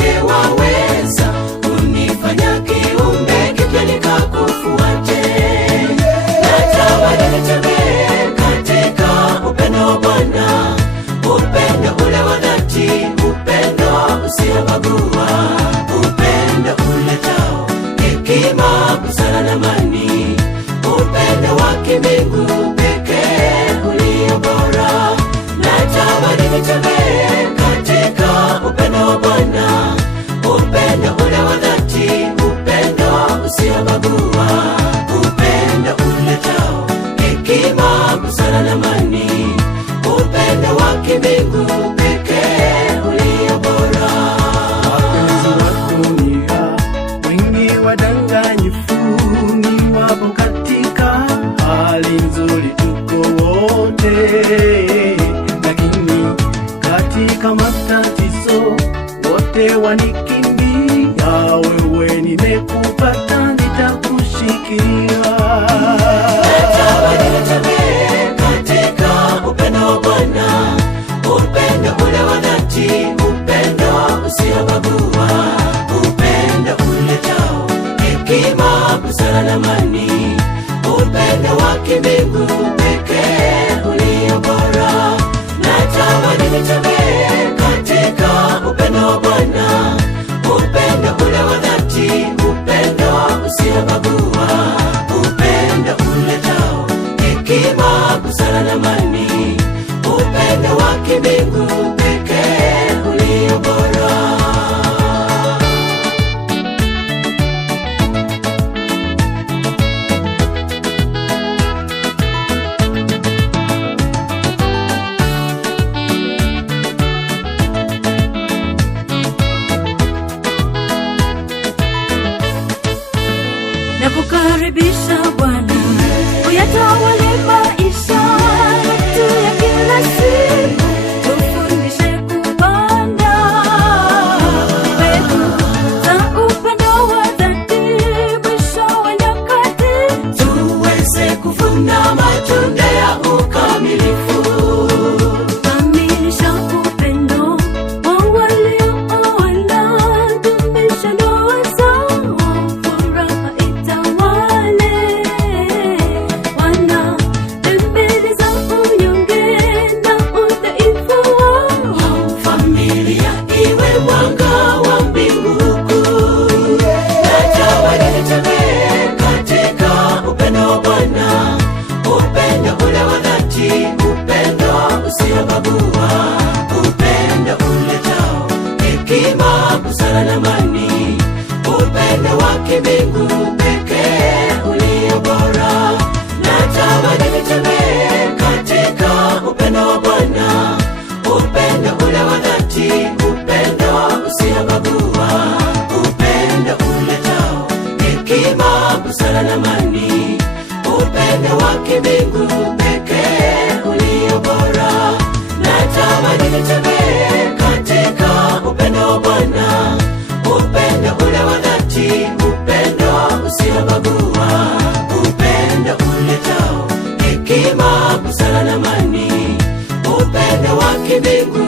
wake waweza kunifanya kiumbe kipya nikakufuate. Natamani nitembee katika upendo wa Bwana, upendo ule wa dhati, upendo usiobagua, upendo uletao hekima, busara na amani, upendo wa kimbingu pekee ulio bora. Natamani nitembee katika upendo wa Bwana, upendo ule wa dhati, upendo usiobagua, upendo uletao hekima, busara na amani, upendo wa kimbingu pekee ulio bora. Wapenzi wa dunia wengi wadanganyifu, ni wapo katika hali nzuri tuko wote, lakini katika matatizo wote wanikimbia. Wewe nimekupata, nitakushikilia. Natamani nitembee katika upendo wa Bwana, upendo ule wa dhati, upendo usiobagua, upendo uletao hekima, busara na amani, upendo wa kimbingu pekee ulio bora. Natamani nitembee katika upendo wa Bwana, upendo ule wa dhati, upendo usiobagua, upendo uletao hekima, busara na amani, upendo wa kimbingu pekee ulio bora. Nakukaribisha Bwana, uyatawale maisha yetu ya kila siku, tufundishe kupanda mbegu za upendo wa dhati, mwisho wa nyakati tuweze kuvuna matunda ya ukamilifu. kamilisha upendo wa waliooana, dumisha ndoa zao, furaha itawale. Wana pembeni za unyonge na udhaifu wao, Familia iwe mwanga wa mbingu huku. Natamani nitembee katika upendo wa Bwana, upendo ule wa dhati, upendo usiobagua, upendo uletao hekima, busara na amani, upendo wa kimbingu pekee ulio bora. Natamani nitembee katika upendo wa Bwana, upendo ule wa dhati, upendo usiobagua, upendo uletao hekima, busara na amani, upendo wa kimbingu pekee ulio bora. Natamani nitembee katika upendo wa Bwana, upendo ule wa dhati, upendo usiobagua, upendo uletao hekima, busara na amani, upendo wa kimbingu